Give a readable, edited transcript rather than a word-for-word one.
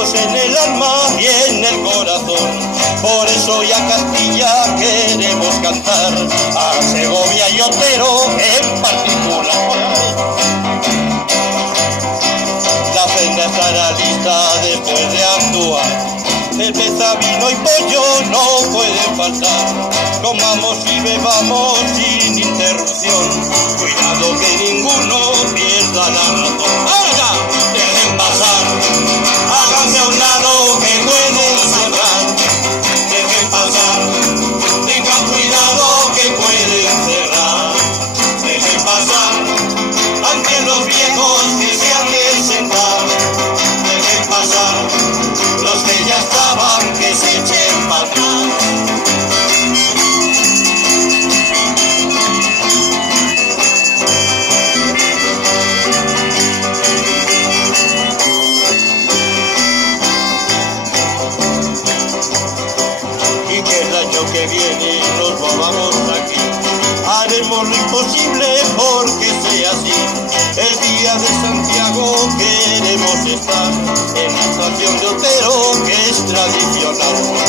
llevamos en el alma y en el corazón. Por eso ya Castilla queremos cantar, a Segovia y Otero en particular. La cena estará lista después de actuar. Cerveza, vino y pollo no pueden faltar. Comamos y bebamos sin interrupción. Cuidado que ninguno pierda la razón. ¡Ahora! Dejen pasar, háganse a un lado que pueden cerrar. Dejen pasar, tengan cuidado que pueden cerrar. Dejen pasar, ante los viejos que se han de sentar. Dejen pasar, los que ya estaban que se echen para atrás. Y que el año que viene nos volvamos aquí. Haremos lo imposible porque sea así. El día de Santiago queremos estar en la estación de Otero, que es tradicional.